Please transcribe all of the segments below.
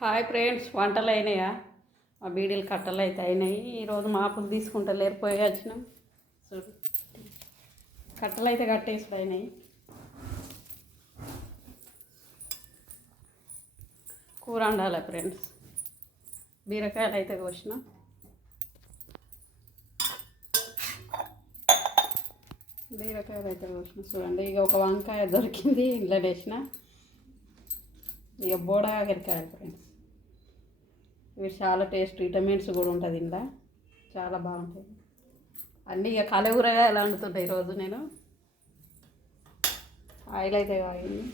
Hi friends, వంటలు అయినాయా? మా బీడీలు కట్టలు అయితే అయినాయి. ఈరోజు మాపులు తీసుకుంటా లేరిపోయి వచ్చినాం. చూడు, కట్టలు అయితే కట్టేసుడు అయినాయి. కూర వండాలి ఫ్రెండ్స్. బీరకాయలు అయితే కోసినాం. చూడండి, ఇక ఒక వంకాయ దొరికింది, ఇంట్లో వేసిన. ఇక బోడాగరికాయలు ఫ్రెండ్స్, ఇవి చాలా టేస్ట్, విటమిన్స్ కూడా ఉంటుంది ఇంట్లో, చాలా బాగుంటుంది. అన్నీ ఇక కలగూరగాయలు వండుతుంటాయి ఈరోజు నేను. ఆయిల్ అయితే కాగింది,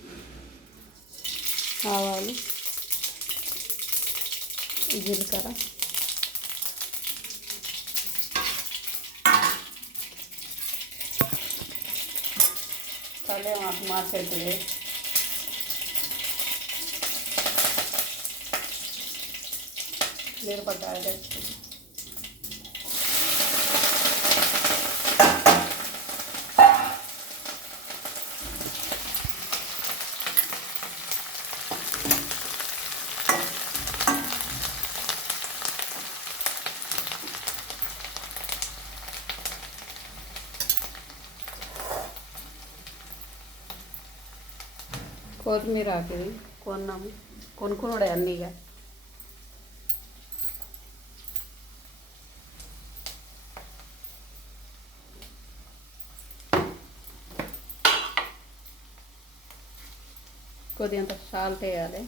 ఆవాలు, జీలకర్ర, చల్లే మాకు మార్చేస్తుంది. మిరపకాయలు వేసుకుంటాం. కొత్తిమీర ఆకిది కొన్నాము, కొనుక్కున్నాడే అన్నీగా. కొద్దిగంత సాల్ట్ వేయాలి.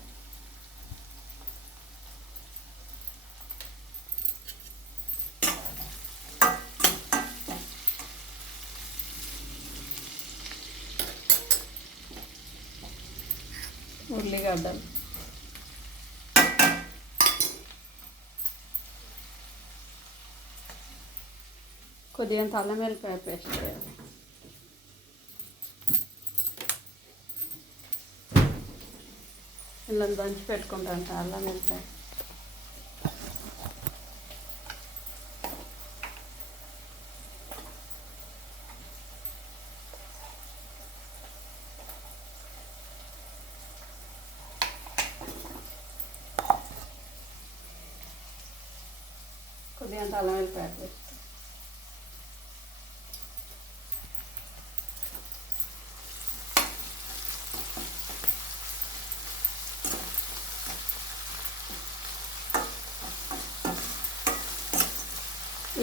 ఉల్లిగడ్డలు, కొద్దిగంత అల్లం వెల్లిపాయ పేస్ట్ వేయాలి. ఇలా దంచి పెట్టుకుంటాను అల్లం వెల్లిపాయ. కొద్దిగంత అల్లం వెల్లిపాయ పేస్ట్.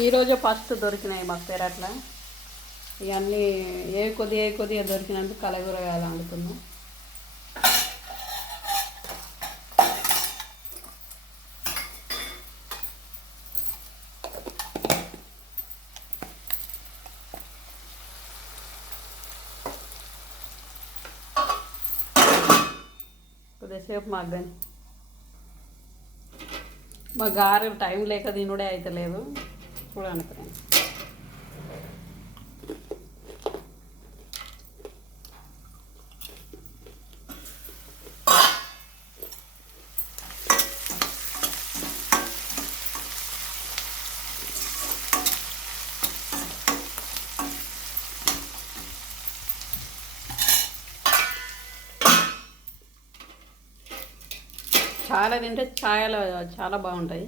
ఈరోజు ఫస్ట్ దొరికినాయి మాకు పెరట్ల. ఇవన్నీ ఏ కొద్దిగా దొరికినందుకు కలగూరగాయలు వండుతున్నాం. కొద్దిసేపు మగ్గని. మా గారు టైం లేక తినుడే అవుతలేదు. చూడండి ఫ్రెండ్స్, చాలా తింటే చాలా బాగుంటాయి.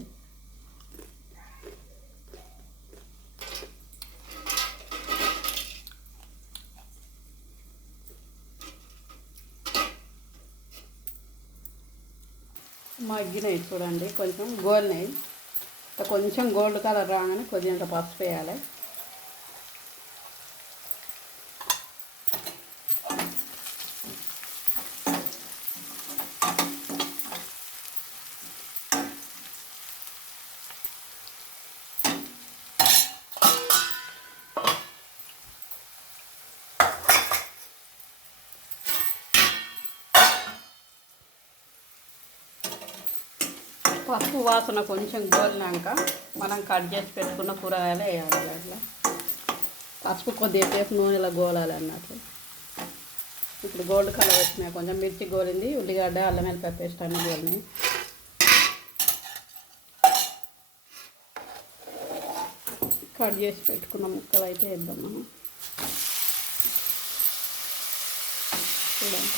మగ్గినాయి చూడండి, కొంచెం గోలినాయి. కొంచెం గోల్డ్ కలర్ రాగానే కొద్దిగా పసుపు వేయాలి. పసుపు వాసన కొంచెం గోలినాక మనం కట్ చేసి పెట్టుకున్న కూరగాయలు వేయాలి. అట్లా పసుపు కొద్దిగా సేపు నూనెలో గోలాలి అన్నట్లు. ఇప్పుడు గోల్డ్ కలర్ వచ్చినాయి, కొంచెం మిర్చి గోలింది, ఉల్లిగడ్డ, అల్లం వెల్లిపాయ పేస్ట్ అన్నీ గోలినాయి. కట్ చేసి పెట్టుకున్న ముక్కలు అయితే వేద్దాం మనం. చూడండి,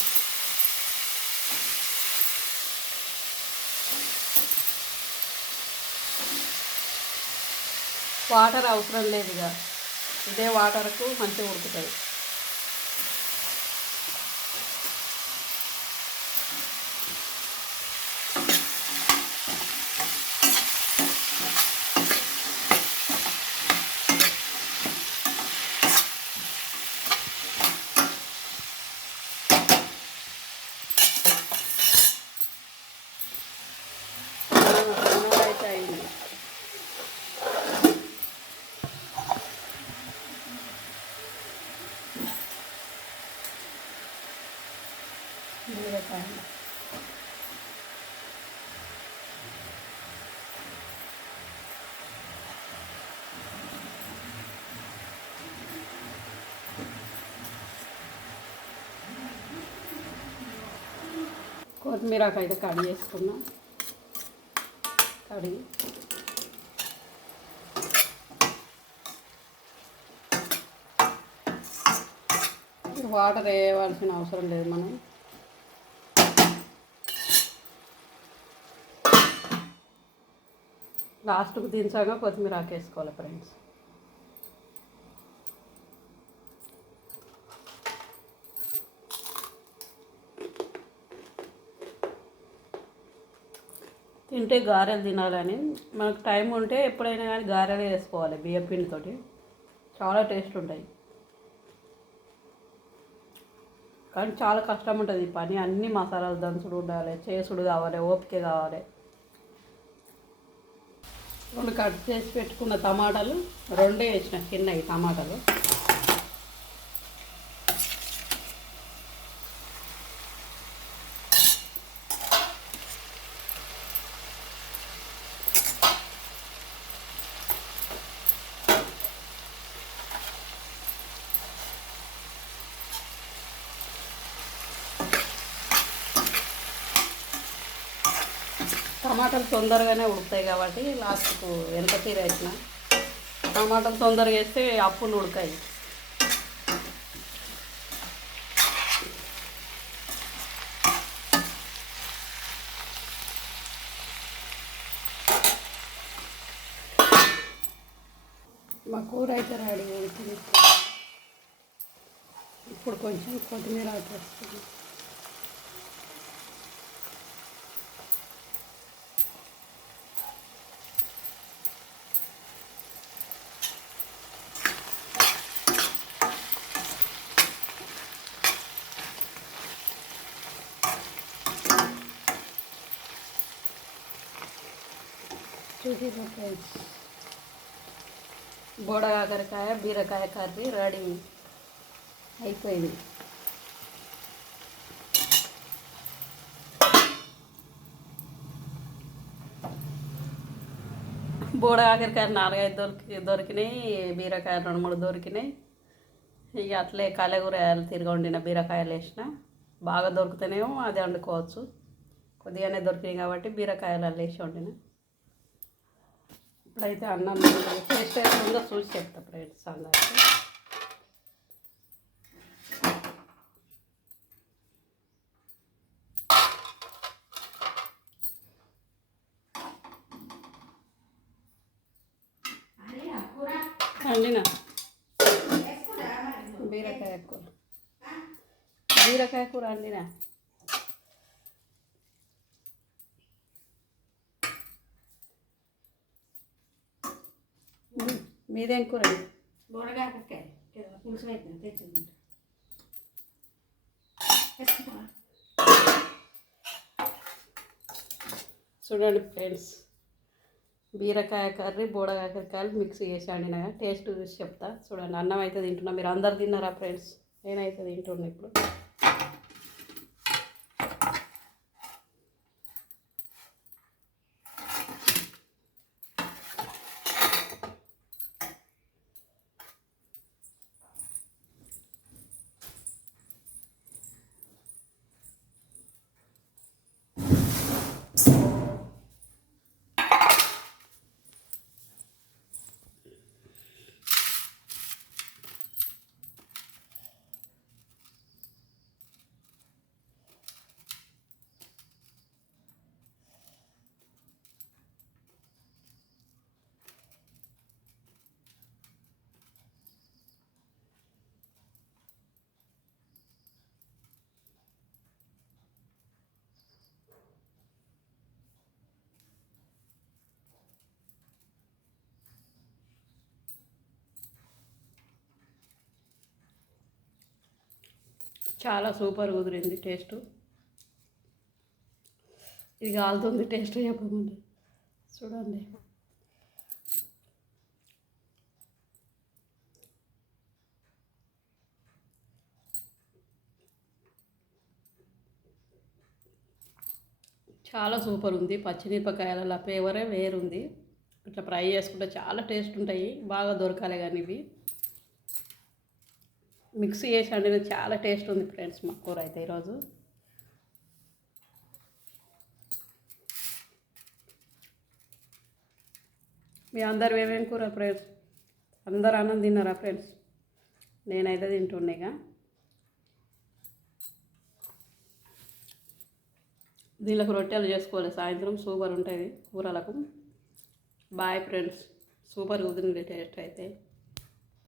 వాటర్ అవసరం లేదు, ఇక ఇదే వాటర్కు మంచిగా ఉడుకుతాయి. అయితే అయింది. బీరకాయ కొత్తిమీరకు అయితే కట్ చేసుకున్నాం. కడిగి వాటర్ వేయవలసిన అవసరం లేదు. మనం లాస్ట్కు దించాక కొత్తిమీర వేసుకోవాలి ఫ్రెండ్స్. తింటే గారెలు తినాలని మనకు టైం ఉంటే ఎప్పుడైనా కానీ గారెలు వేసుకోవాలి బియ్యం పిండితోటి, చాలా టేస్ట్ ఉంటాయి. కానీ చాలా కష్టం ఉంటుంది ఈ పని. అన్ని మసాలాలు దంచుడు ఉండాలి, చేసుడు కావాలి, ఓపిక కావాలి. 2 కట్ చేసి పెట్టుకున్న టమాటాలు 2 వేసిన చిన్నవి టమాటాలు. టమాటాలు తొందరగానే ఉడుకుతాయి కాబట్టి లాస్ట్కు ఎంత తీర వేసిన టమాటాలు తొందరగా వేస్తే అప్పులు ఉడకాయి. మా కూర అయితే రెడీ అవుతుంది. ఇప్పుడు కొంచెం కొత్తిమీర వేస్తుంది. బోడకాకరకాయ బీరకాయ కర్రీ రెడీ అయిపోయింది. బోడకాకరకాయ 4-5 దొరికినాయి, బీరకాయ 2-3 దొరికినాయి. ఇక అట్లే కలగూరలు తిరిగి వండిన బీరకాయలు వేసిన. బాగా దొరుకుతానేమో అది వండుకోవచ్చు. కొద్దిగానే దొరికినాయి కాబట్టి బీరకాయలు వేసి వండిన. ఇప్పుడైతే అన్నం టేస్ట్ ఉందో చూసి చెప్తా ఫ్రెండ్స్ అందరికీ. వండిన బీరకాయ కూర వండిన. మీదేం కూర? బోడకాకరకాయ పులుసు పెట్టిన తెచ్చింది. చూడండి ఫ్రెండ్స్, బీరకాయ కర్రీ బోడకాకరకాయలు మిక్స్ చేసి వండిన. టేస్ట్ చూసి చెప్తా. చూడండి, అన్నం అయితే తింటున్నా. మీరు అందరు తిన్నారా ఫ్రెండ్స్? నేనైతే తింటున్నా ఇప్పుడు. చాలా సూపర్ కుదిరింది టేస్ట్. ఇది కాలుతుంది టేస్ట్ చెప్పకుండా. చూడండి. చాలా సూపర్ ఉంది. పచ్చిమిరపకాయల ఫ్లేవరే వేరుంది. ఇట్లా ఫ్రై చేసుకుంటే చాలా టేస్ట్ ఉంటాయి. బాగా దొరకాలి కానీ ఇవి మిక్సీ చేసి వండిన చాలా టేస్ట్ ఉంది ఫ్రెండ్స్. మా కూర అయితే ఈరోజు మీ అందరు ఏమేమి కూర ఫ్రెండ్స్? అందరు అన్నం తిన్నారా ఫ్రెండ్స్? నేనైతే తింటుండేగా. దీనికి రొట్టెలు చేసుకోవాలి సాయంత్రం. సూపర్ ఉంటుంది కూరలకు. Bye friends. సూపర్ కుదిరింది టేస్ట్ అయితే.